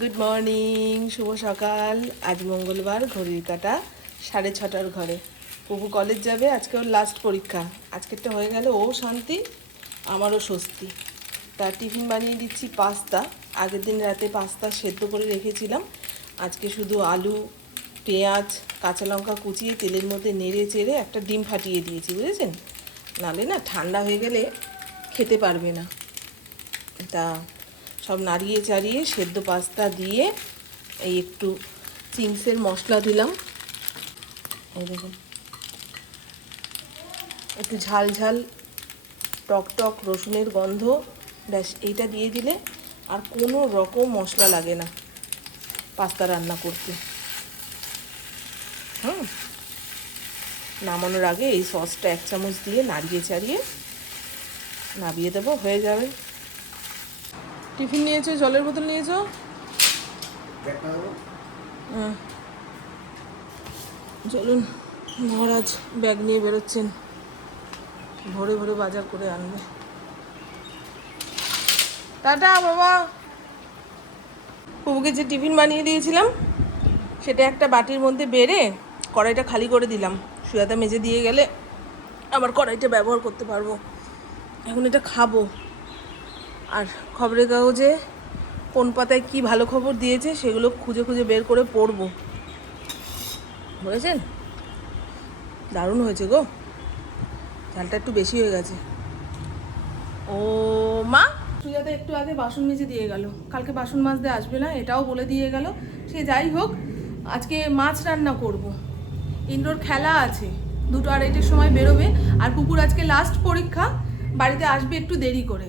Good morning, শুভ সকাল। আজ মঙ্গলবার, ঘড়ির কাঁটা 6:30 ঘরে। প্রভু কলেজ যাবে, আজকে ওর লাস্ট পরীক্ষা। আজকেরটা হয়ে গেল, ও শান্তি, আমারও স্বস্তি। তার টিফিন বানিয়ে দিচ্ছি পাস্তা। আগের দিন রাতে পাস্তা সেদ্ধ করে রেখেছিলাম। আজকে শুধু আলু, পেঁয়াজ, কাঁচা লঙ্কা কুচিয়ে তেলের মধ্যে নেড়ে চেড়ে একটা ডিম ফাটিয়ে দিয়েছি, বুঝেছেন? নাহলে না ঠান্ডা হয়ে গেলে খেতে পারবে না। তা সব নাড়িয়ে চাড়িয়ে সেদ্ধ পাস্তা দিয়ে এই একটু চিংসের মশলা দিলাম, এই দেখুন, একটু ঝাল ঝাল টক টক রসুনের গন্ধ, ব্যাস এইটা দিয়ে দিলে আর কোনো রকম মশলা লাগে না পাস্তা রান্না করতে। নামানোর আগে এই সসটা 1 চামচ দিয়ে নাড়িয়ে চাড়িয়ে নামিয়ে দেবো, হয়ে যাবে। টিফিন নিয়েছো, জলের বোতল নিয়েছো? হ্যাঁ, চলুন, মহারাজ ব্যাগ নিয়ে বেরোচ্ছেন, ভোরে ভোরে বাজার করে আনবে। টাটা বাবা। প্রভুকে যে টিফিন বানিয়ে দিয়েছিলাম সেটা একটা বাটির মধ্যে বেড়ে কড়াইটা খালি করে দিলাম। সুজাতা মেজে দিয়ে গেলে আবার কড়াইটা ব্যবহার করতে পারবো। এখন এটা খাবো। আর খবরের কাগজে কোন পাতায় কি ভালো খবর দিয়েছে সেগুলো খুঁজে খুঁজে বের করে পড়বো, বুঝেছেন? দারুণ হয়েছে গো, ঝালটা একটু বেশি হয়ে গেছে। ও মা, সুজাতা একটু আগে বাসন মেজে দিয়ে গেল, কালকে বাসন মাজতে আসবে না এটাও বলে দিয়ে গেল। সে যাই হোক, আজকে মাছ রান্না করব। ইন্দ্রর খেলা আছে, 2-2:30 সময় বেরোবে। আর কুকুর আজকে লাস্ট পরীক্ষা, বাড়িতে আসবে একটু দেরি করে।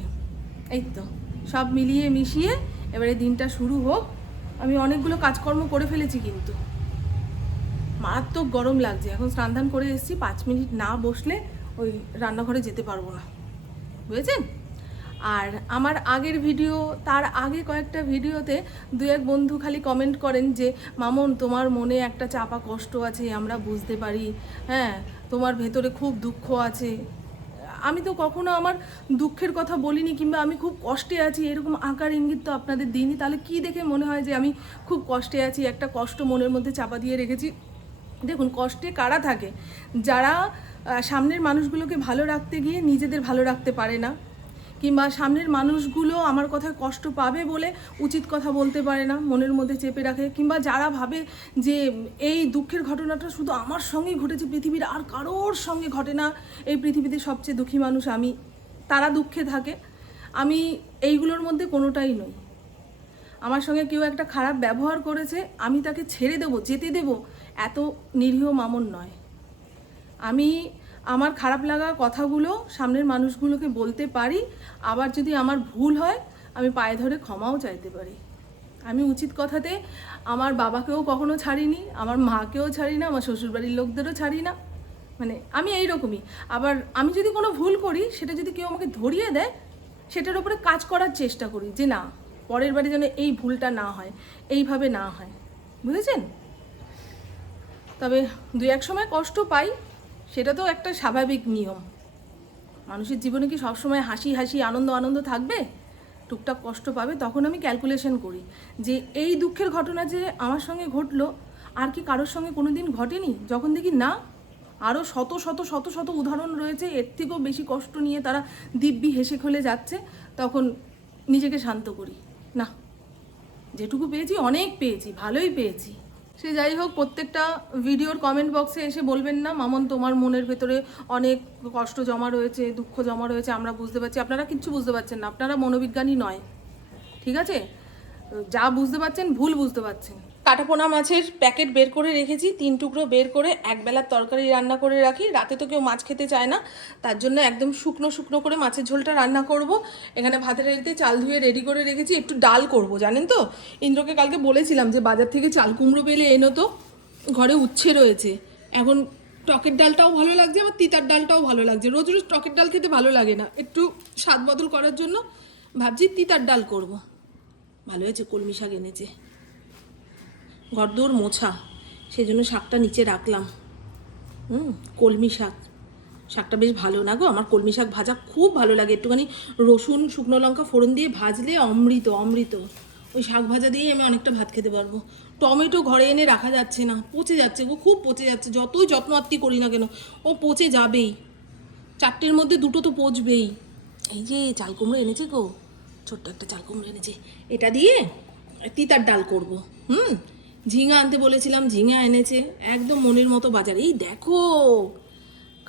এই তো সব মিলিয়ে মিশিয়ে এবারে দিনটা শুরু হোক। আমি অনেকগুলো কাজকর্ম করে ফেলেছি, কিন্তু মারাত্মক গরম লাগছে। এখন স্নান ধান করে এসেছি, 5 মিনিট না বসলে ওই রান্নাঘরে যেতে পারবো না, বুঝেছেন? আর আমার আগের ভিডিও, তার আগে কয়েকটা ভিডিওতে 2-1 বন্ধু খালি কমেন্ট করেন যে মামন, তোমার মনে একটা চাপা কষ্ট আছে, আমরা বুঝতে পারি, হ্যাঁ, তোমার ভেতরে খুব দুঃখ আছে। আমি তো কখনো আমার দুঃখের কথা বলিনি, কিংবা আমি খুব কষ্টে আছি এরকম আকার ইঙ্গিত তো আপনাদের দিইনি। তাহলে কি দেখে মনে হয় যে আমি খুব কষ্টে আছি, একটা কষ্ট মনের মধ্যে চাপা দিয়ে রেখেছি? দেখুন, কষ্টে কারা থাকে? যারা সামনের মানুষগুলোকে ভালো রাখতে গিয়ে নিজেদের ভালো রাখতে পারে না, কিংবা সামনের মানুষগুলো আমার কথায় কষ্ট পাবে বলে উচিত কথা বলতে পারে না, মনের মধ্যে চেপে রাখে, কিংবা যারা ভাবে যে এই দুঃখের ঘটনাটা শুধু আমার সঙ্গেই ঘটেছে, পৃথিবীর আর কারোর সঙ্গে ঘটে না, এই পৃথিবীতে সবচেয়ে দুঃখী মানুষ আমি, তারা দুঃখে থাকে। আমি এইগুলোর মধ্যে কোনোটাই নই। আমার সঙ্গে কেউ একটা খারাপ ব্যবহার করেছে, আমি তাকে ছেড়ে দেবো, যেতে দেবো, এত নিরীহ মামন নয় আমি। আমার খারাপ লাগা কথাগুলো সামনের মানুষগুলোকে বলতে পারি, আবার যদি আমার ভুল হয় আমি পায়ে ধরে ক্ষমাও চাইতে পারি। আমি উচিত কথাতে আমার বাবাকেও কখনো ছাড়িনি, আমার মাকেও ছাড়ি না, আমার শ্বশুরবাড়ির লোকদেরও ছাড়ি না। মানে আমি এইরকমই। আবার আমি যদি কোনো ভুল করি, সেটা যদি কেউ আমাকে ধরিয়ে দেয়, সেটার উপরে কাজ করার চেষ্টা করি যে না, পরের বারে যেন এই ভুলটা না হয়, এইভাবে না হয়, বুঝেছেন? তবে 2-1 সময় কষ্ট পাই, সেটা তো একটা স্বাভাবিক নিয়ম। মানুষের জীবনে কি সবসময় হাসি হাসি আনন্দ আনন্দ থাকবে? টুকটাক কষ্ট পাবে। তখন আমি ক্যালকুলেশন করি যে এই দুঃখের ঘটনা যে আমার সঙ্গে ঘটলো, আর কি কারোর সঙ্গে কোনো দিন ঘটেনি? যখন দেখি না, আরও শত শত শত শত উদাহরণ রয়েছে এর থেকেও বেশি কষ্ট নিয়ে তারা দিব্যি হেসে খেলে যাচ্ছে, তখন নিজেকে শান্ত করি। না, যেটুকু পেয়েছি অনেক পেয়েছি, ভালোই পেয়েছি। সে যাই হোক, প্রত্যেকটা ভিডিওর কমেন্ট বক্সে এসে বলবেন না মামন তোমার মনের ভেতরে অনেক কষ্ট জমা রয়েছে, দুঃখ জমা রয়েছে, আমরা বুঝতে পারছি। আপনারা কিচ্ছু বুঝতে পারছেন না, আপনারা মনোবিজ্ঞানী নয়, ঠিক আছে? যা বুঝতে পারছেন ভুল বুঝতে পারছেন। কাটাপোনা মাছের প্যাকেট বের করে রেখেছি, 3 টুকরো বের করে একবেলার তরকারি রান্না করে রাখি। রাতে তো কেউ মাছ খেতে চায় না, তার জন্য একদম শুকনো শুকনো করে মাছের ঝোলটা রান্না করব। এখানে ভাতের হাঁড়িতে চাল ধুয়ে রেডি করে রেখেছি, একটু ডাল করব। জানেন তো, ইন্দ্রকে কালকে বলেছিলাম যে বাজার থেকে চাল কুমড়ো পেলে এনো তো, ঘরে উচ্ছে রয়েছে। এখন টকের ডালটাও ভালো লাগছে, আবার তিতার ডালটাও ভালো লাগছে। রোজ রোজ টকের ডাল খেতে ভালো লাগে না, একটু স্বাদ বদল করার জন্য ভাবছি তিতার ডাল করব। ভালো হয়েছে, কলমি শাক এনেছে, ঘরদোর মোছা, সেই জন্য শাকটা নিচে রাখলাম। কলমি শাক, শাকটা বেশ ভালো না গো, আমার কলমি শাক ভাজা খুব ভালো লাগে। একটুখানি রসুন শুকনো লঙ্কা ফোড়ন দিয়ে ভাজলে অমৃত অমৃত। ওই শাক ভাজা দিয়েই আমি অনেকটা ভাত খেতে পারবো। টমেটো ঘরে এনে রাখা যাচ্ছে না, পচে যাচ্ছে গো, খুব পচে যাচ্ছে। যতই যত্ন আত্তি করি না কেন ও পচে যাবেই, 4টের মধ্যে 2টো তো পচবেই। এই যে চাল কুমড়ো এনেছে গো, ছোট্ট একটা চাল কুমড়ো এনেছে, এটা দিয়ে তিতার ডাল করব। ঝিঙা আনতে বলেছিলাম, ঝিঙা এনেছে, একদম মনের মতো বাজার। এই দেখো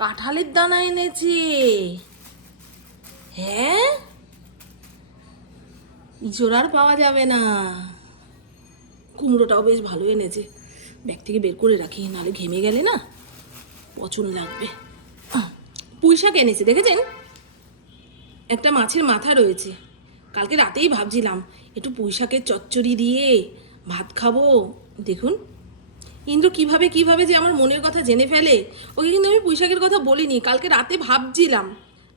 কাঁঠালের দানা এনেছে। হ্যাঁ, ইঁচড় আর পাওয়া যাবে না। কুমড়োটাও বেশ ভালো এনেছে, ব্যাগ থেকে বের করে রাখি, নাহলে ঘেমে গেলে না পচন লাগবে। পুঁই শাক এনেছে, দেখেছেন? একটা মাছের মাথা রয়েছে। কালকে রাতেই ভাবছিলাম একটু পুঁই শাকের চচ্চড়ি দিয়ে ভাত খাবো। দেখুন ইন্দ্র কিভাবে কিভাবে যে আমার মনের কথা জেনে ফেলে। ওকে কিন্তু আমি পুঁই শাকের কথা বলিনি, কালকে রাতে ভাবছিলাম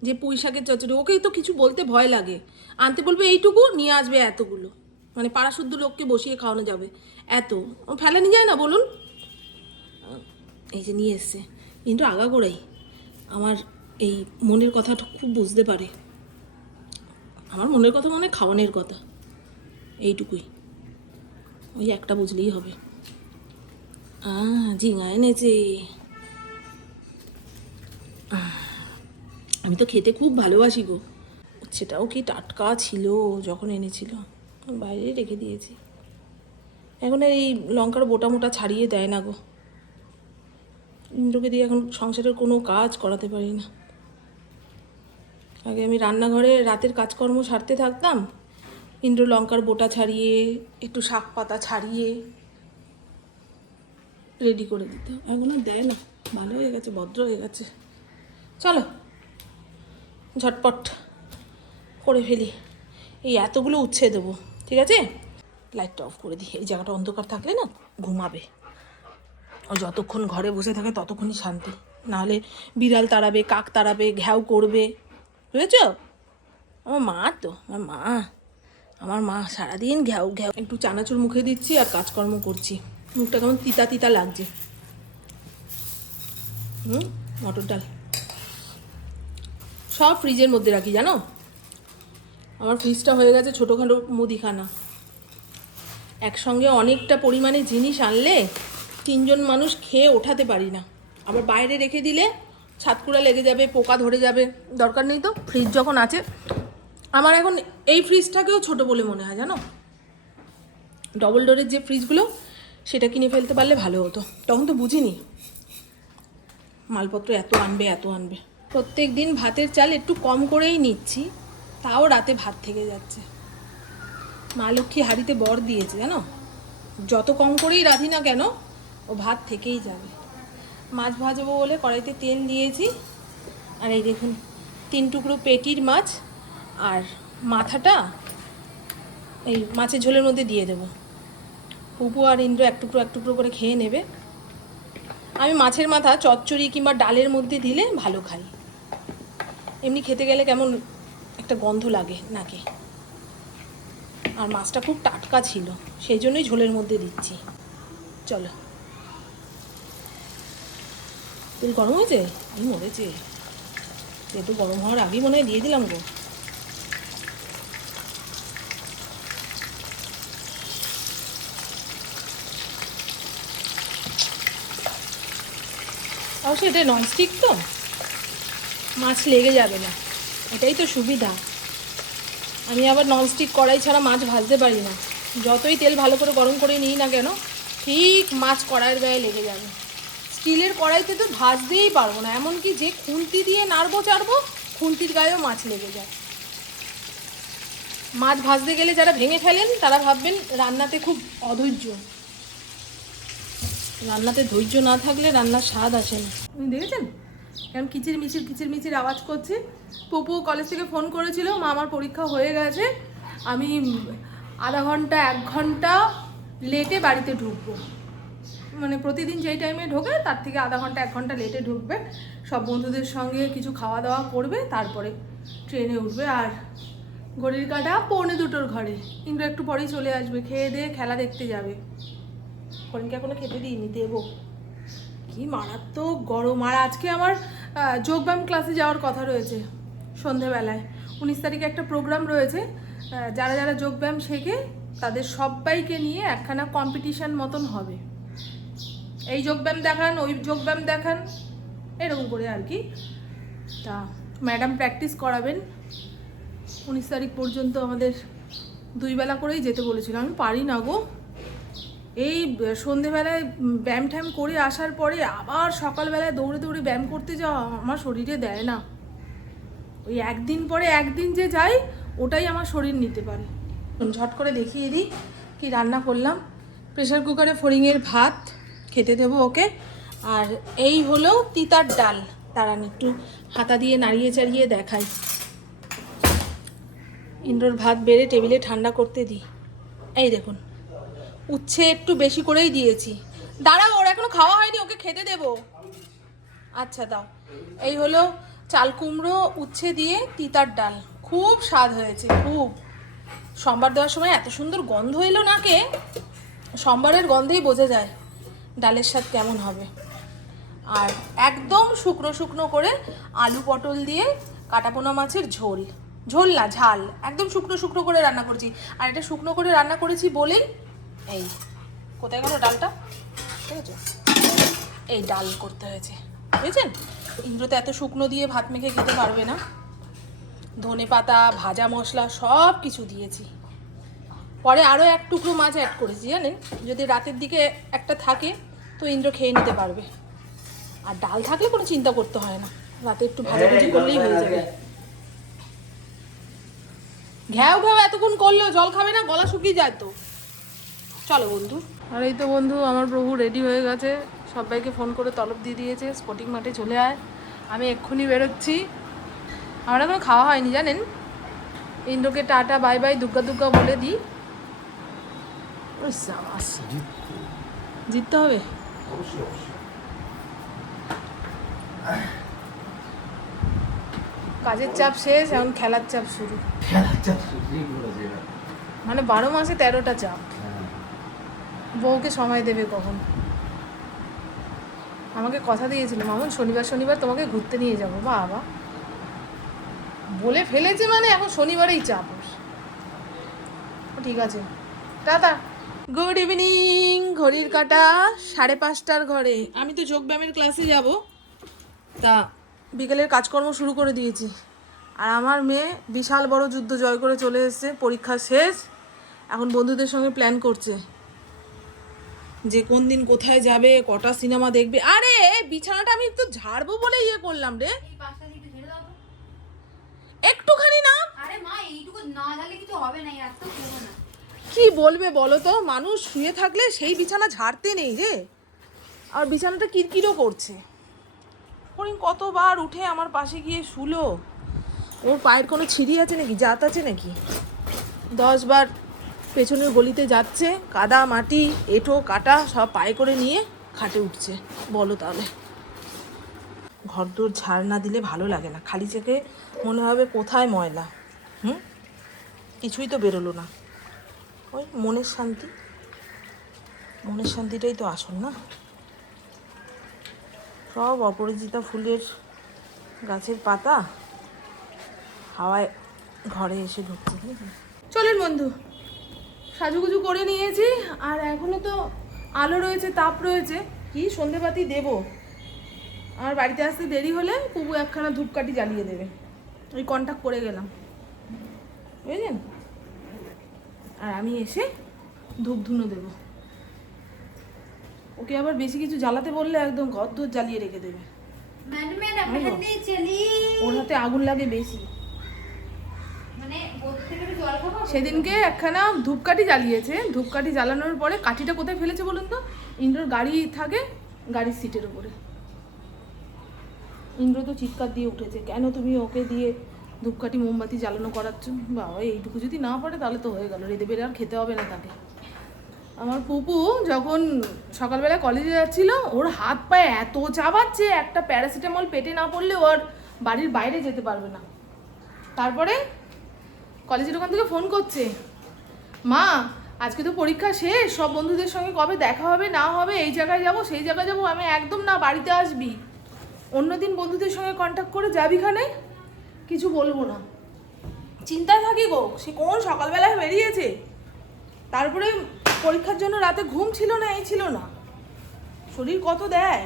যে পুঁই শাকের চচ্চড়ি। ওকে তো কিছু বলতে ভয় লাগে, আনতে বলবে এইটুকু, নিয়ে আসবে এতগুলো, মানে পাড়া শুদ্ধ লোককে বসিয়ে খাওয়ানো যাবে এত, ফেলানি যায় না বলুন। এই যে নিয়ে এসছে কিন্তু আগাগোড়াই আমার এই মনের কথাটা খুব বুঝতে পারে। আমার মনের কথা মানে খাওয়ানোর কথা, এইটুকুই, ওই একটা বুঝলেই হবে। ঝিঙা এনেছে, আমি তো খেতে খুব ভালোবাসি গো। সেটাও কি টাটকা ছিল যখন এনেছিল, বাইরে রেখে দিয়েছি। এখন এই লঙ্কার বোটা মোটা ছাড়িয়ে দেয় না গো, ইন্দ্রকে দিয়ে এখন সংসারের কোনো কাজ করাতে পারি না। আগে আমি রান্নাঘরে রাতের কাজকর্ম সারতে থাকতাম, ইন্দ্র লঙ্কার বোটা ছাড়িয়ে একটু শাক পাতা ছাড়িয়ে রেডি করে দিত। এখন আর দেয় না, ভালো হয়ে গেছে, ভদ্র হয়ে গেছে। চলো ঝটপট করে ফেলি, এই এতগুলো উচ্ছে দেবো, ঠিক আছে? লাইটটা অফ করে দিই, এই জায়গাটা অন্ধকার থাকলে না ঘুমাবে। ও যতক্ষণ ঘরে বসে থাকে ততক্ষণই শান্তি, নাহলে বিড়াল তাড়াবে, কাক তাড়াবে, ঘ্যাও করবে, বুঝেছ? আমার মা তো, আমার মা সারাদিন ঘ্যাও ঘ্যাও। একটু চানাচুর মুখে দিচ্ছি আর কাজকর্ম করছি, মুখটা কেমন তিতা তিতা লাগছে। মটর ডাল সব ফ্রিজের মধ্যে রাখি, জানো? আমার ফ্রিজটা হয়ে গেছে ছোটোখাটো মুদিখানা। একসঙ্গে অনেকটা পরিমাণে জিনিস আনলে 3জন মানুষ খেয়ে ওঠাতে পারি না। আবার বাইরে রেখে দিলে ছাতকুড়া লেগে যাবে, পোকা ধরে যাবে, দরকার নেই তো। ফ্রিজ যখন আছে, আমার এখন এই ফ্রিজটাকেও ছোট বলে মনে হয়, জানো? ডবল ডোরের যে ফ্রিজগুলো, সেটা কিনে ফেলতে পারলে ভালো হতো। তখন তো বুঝিনি মালপত্র এত আনবে এত আনবে। প্রত্যেক দিন ভাতের চাল একটু কম করেই নিচ্ছি, তাও রাতে ভাত থেকে যাচ্ছে। মা লক্ষ্মী হাঁড়িতে বর দিয়েছে, জানো? যত কম করেই রাঁধি না কেন, ও ভাত থেকেই যাবে। মাছ ভাজবো বলে কড়াইতে তেল দিয়েছি, আর এই দেখুন 3 টুকরো পেটির মাছ, আর মাথাটা এই মাছের ঝোলের মধ্যে দিয়ে দেবো। পুপু আর ইন্দ্র এক টুকরো করে খেয়ে নেবে। আমি মাছের মাথা চচ্চড়ি কিংবা ডালের মধ্যে দিলে ভালো খাই, এমনি খেতে গেলে কেমন একটা গন্ধ লাগে নাকে। আর মাছটা খুব টাটকা ছিল, সেই জন্যই ঝোলের মধ্যে দিচ্ছি। চলো, তেল গরম হয়েছে, এই মরেছে, একটু গরম হওয়ার আগেই মনে হয় দিয়ে দিলাম গো। অবশ্যই এটা ননস্টিক তো, মাছ লেগে যাবে না, এটাই তো সুবিধা। আমি আবার ননস্টিক কড়াই ছাড়া মাছ ভাজতে পারি না, যতই তেল ভালো করে গরম করে নিই না কেন, ঠিক মাছ কড়াইয়ের গায়ে লেগে যাবে। স্টিলের কড়াইতে তো ভাজতেই পারবো না, এমনকি যে খুন্তি দিয়ে নাড়বো চাড়বো, খুন্তির গায়েও মাছ লেগে যায়। মাছ ভাজতে গেলে যারা ভেঙে ফেলেন তারা ভাববেন রান্নাতে খুব অধৈর্য। রান্নাতে ধৈর্য না থাকলে রান্নার স্বাদ আসে না। আপনি দেখেছেন কেমন কিচির মিচির আওয়াজ করছে? পপু কলেজ থেকে ফোন করেছিল, মা আমার পরীক্ষা হয়ে গেছে, আমি আধা ঘন্টা 1 ঘন্টা লেটে বাড়িতে ঢুকবো। মানে প্রতিদিন যেই টাইমে ঢোকে তার থেকে আধা ঘন্টা 1 ঘন্টা লেটে ঢুকবে, সব বন্ধুদের সঙ্গে কিছু খাওয়া দাওয়া করবে, তারপরে ট্রেনে উঠবে। আর ঘড়ির কাঁটা 1:45 ঘরে, কিন্তু একটু পরেই চলে আসবে, খেয়ে দিয়ে খেলা দেখতে যাবে। করিনকে এখনো খেতে দিইনি, দেবো। কি মারাত্মক গরম। আর আজকে আমার যোগব্যায়াম ক্লাসে যাওয়ার কথা রয়েছে সন্ধেবেলায়। 19 তারিখে একটা প্রোগ্রাম রয়েছে, যারা যারা যোগব্যায়াম শেখে তাদের সবাইকে নিয়ে একখানা কম্পিটিশন মতন হবে, এই যোগব্যায়াম দেখান, ওই যোগব্যায়াম দেখান, এরকম করে আর কি। তা ম্যাডাম প্র্যাকটিস করাবেন 19 তারিখ পর্যন্ত। আমাদের 2 বেলা করেই যেতে বলেছিল। আমি পারি না গো, এই সন্ধেবেলায় ব্যায়াম ট্যায়াম করে আসার পরে আবার সকালবেলায় দৌড়ে দৌড়ে ব্যায়াম করতে যাওয়া আমার শরীরে দেয় না। ওই একদিন পরে একদিন যে যাই ওটাই আমার শরীর নিতে পারে। ঝট করে দেখিয়ে দিই কি রান্না করলাম। প্রেশার কুকারে ফড়িংয়ের ভাত খেতে দেবো ওকে। আর এই হলো তিতার ডাল, দাঁড়ান একটু হাতা দিয়ে নাড়িয়ে চাড়িয়ে দেখাই। ইন্দ্রর ভাত বেড়ে টেবিলে ঠান্ডা করতে দিই। এই দেখুন, উচ্ছে একটু বেশি করেই দিয়েছি। দাঁড়াও, ওর এখনো খাওয়া হয়নি, ওকে খেতে দেবো। আচ্ছা দাও। এই হলো চাল কুমড়ো উচ্ছে দিয়ে তিতার ডাল, খুব স্বাদ হয়েছে খুব। সোমবার দেওয়ার সময় এত সুন্দর গন্ধ এলো নাকে, সোমবারের গন্ধেই বোঝা যায় ডালের স্বাদ কেমন হবে। আর একদম শুকনো শুকনো করে আলু পটল দিয়ে কাটাপোনা মাছের ঝোল, ঝোল না ঝাল, একদম শুকনো শুকনো করে রান্না করেছি। আর এটা শুকনো করে রান্না করেছি বলেই এই, কোথায় গেল ডালটা, ঠিক আছে, এই ডাল করতে হয়েছে, বুঝেছেন। ইন্দ্র তো এত শুকনো দিয়ে ভাত মেখে খেতে পারবে না, ধনে পাতা ভাজা মশলা সব কিছু দিয়েছি। পরে আরও 1 টুকরো মাছ অ্যাড করেছি জানেন, যদি রাতের দিকে একটা থাকে তো ইন্দ্র খেয়ে নিতে পারবে। আর ডাল থাকলে কোনো চিন্তা করতে হয় না, রাতে একটু ভাজাভুজি করলেই হয়ে যাবে। ঘ্যাও ঘ্যাও এতক্ষণ করলেও জল খাবে না, গলা শুকিয়ে যায় তো। চলো বন্ধু। আর এই তো বন্ধু আমার প্রভু রেডি হয়ে গেছে, সবাইকে ফোন করে তলব দিয়ে দিয়েছে স্পোর্টিং মাঠে চলে আয়। আমি এক্ষুনি বেরোচ্ছি। আমার এখনো খাওয়া হয়নি জানেন। ইন্দ্রকে tata bye bye Durga Durga বলে দিই। জিততে হবে। কাজের চাপ শেষ, এখন খেলার চাপ শুরু। মানে 12 মাসে 13টা চাপ। বউকে সময় দেবে কখন? আমাকে কথা দিয়েছিল মামুন শনিবার শনিবার তোমাকে ঘুরতে নিয়ে যাবো। বাবা বলে ফেলেছে মানে এখন শনিবারেই চাপ। ঠিক আছে, টাটা, গুড ইভিনিং। ঘড়ির কাঁটা 5:30টার ঘরে। আমি তো যোগব্যায়ামের ক্লাসে যাব, তা বিকেলের কাজকর্ম শুরু করে দিয়েছি। আর আমার মেয়ে বিশাল বড় যুদ্ধ জয় করে চলে এসেছে, পরীক্ষা শেষ, এখন বন্ধুদের সঙ্গে প্ল্যান করছে যে কোন দিন কোথায় যাবে, কটা সিনেমা দেখবে। আরে বিছানাটা আমি তো ঝাড়বো বলে ইয়ে করলাম রে, একটুখানি না। আরে মা এইটুকু না ঝাড়লে কিছু হবে না, এত করো না। কি বলবে বলো তো, মানুষ শুয়ে থাকলে সেই বিছানা ঝাড়তে নেই রে, আর বিছানাটা কিরকিরও করছে। ফরিং কতবার উঠে আমার পাশে গিয়ে শুলো, ওর পায়ের কোনো ছিঁড়ি আছে নাকি, জাত আছে নাকি। 10 বার পেছনের গলিতে যাচ্ছে, কাদা মাটি এঁঠো কাটা সব পায়ে করে নিয়ে খাটে উঠছে। বলো তাহলে, ঘরদোর ঝাড় না দিলে ভালো লাগে না, খালি চোখে মনে হবে কোথায় ময়লা। কিছুই তো বেরোলো না। ওই মনের শান্তি, মনের শান্তিটাই তো আসল না। সব অপরাজিতা ফুলের গাছের পাতা হাওয়ায় ঘরে এসে ঢুকছে। চলেন বন্ধু, সাজুগুজু করে নিয়েছি, আর এখনো তো আলো রয়েছে, তাপ রয়েছে, কি সন্ধেবাতি দেব। আমার বাড়িতে আসতে দেরি হলে পুবু একখানা ধূপকাঠি জ্বালিয়ে দেবে, ওই কন্ট্যাক্ট করে গেলাম, বুঝলেন। আর আমি এসে ধূপ ধুনো দেবো। ওকে আবার বেশি কিছু জ্বালাতে বললে একদম ঘর জ্বালিয়ে রেখে দেবে। ওর হাতে আগুন লাগে বেশি। সেদিনকে একখানা ধূপকাঠি জ্বালিয়েছে, ধূপকাঠি জ্বালানোর পরে কাঠিটা কোথায় ফেলেছে বলুন তো? ইন্দ্রর গাড়ি থাকে, গাড়ির সিটের উপরে। ইন্দ্র তো চিৎকার দিয়ে উঠেছে, কেন তুমি ওকে দিয়ে ধূপকাঠি মোমবাতি জ্বালানো করাচ্ছ। বাবা এইটুকু যদি না পারে তাহলে তো হয়ে গেল, রেঁধে বেড়ে আর খেতে হবে না তাকে। আমার পুপু যখন সকালবেলা কলেজে যাচ্ছিল, ওর হাত পায়ে এত চাবাচ্ছে, একটা প্যারাসিটামল পেটে না পড়লে ওর বাড়ির বাইরে যেতে পারবে না। তারপরে কলেজের ওখান থেকে ফোন করছে, মা আজকে তো পরীক্ষা শেষ, সব বন্ধুদের সঙ্গে কবে দেখা হবে না হবে, এই জায়গায় যাব সেই জায়গায় যাব। আমি একদম না, বাড়িতে আসবি, অন্যদিন বন্ধুদের সঙ্গে কন্ট্যাক্ট করে যাবি খানে, কিছু বলবো না। চিন্তায় থাকি গো, সে কোন সকালবেলায় বেরিয়েছে। তারপরে পরীক্ষার জন্য রাতে ঘুম ছিল না, এই ছিল না, শরীর কত দেয়।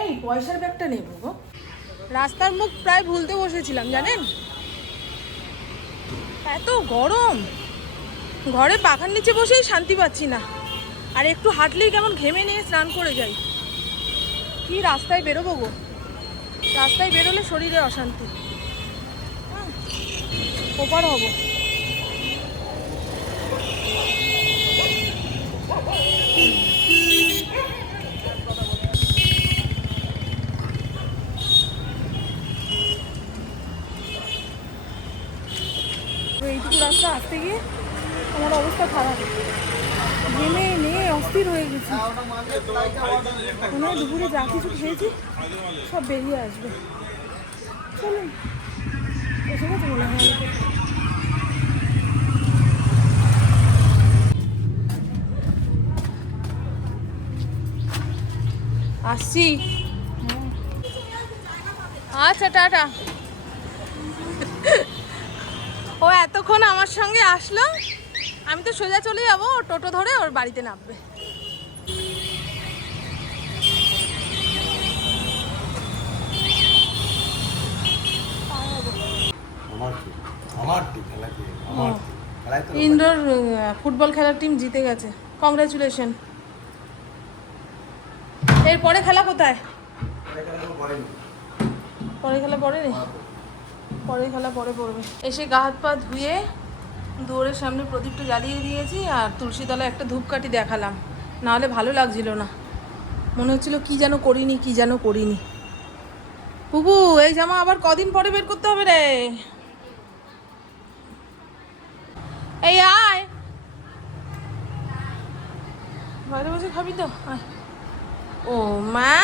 এই পয়সার ব্যাগটা নেব গো। রাস্তার মুখ প্রায় ভুলতে বসেছিলাম জানেন, এত গরম, ঘরে পাখার নিচে বসেই শান্তি পাচ্ছি না, আর একটু হাঁটলেই কেমন ঘেমে নিয়ে স্নান করে যাই। কি রাস্তায় বেরোবো গো, রাস্তায় বেরোলে শরীরে অশান্তি। ওপার হব। এইটুকু রাস্তা আসতে গিয়ে আমার অবস্থা খারাপ, ঘেমে নিয়ে অস্থির হয়ে গেছি। মনে হয় দুপুরে যা কিছু খেয়েছি সব বেরিয়ে আসবে। চলুন, এসে গেছে মনে হয়। আসছি। আচ্ছা টাটা। ও এতক্ষণ আমার সঙ্গে আসলো, আমি তো সোজা চলে যাবো, ও টোটো ধরে ওর বাড়িতে নামবে। ইন্ডোর ফুটবল খেলার টিম জিতে গেছে, কংগ্রাচুলেশন। এরপরে খেলা কোথায়? পরে খেলা পড়েনি, পরে খেলা পরে পড়বে। এসে গা হাত পা ধুয়ে দুয়ারের সামনে প্রদীপটা জ্বালিয়ে দিয়েছি, আর তুলসী তলায় একটা ধূপকাঠি দেখালাম, নাহলে ভালো লাগছিল না, মনে হচ্ছিল কি যেন করিনি, কি যেন করিনি। বুবু, এই জামা আবার কদিন পরে বের করতে হবে রে। এই আয়, বাইরে বসে খাবি তো, আয়। ও মা,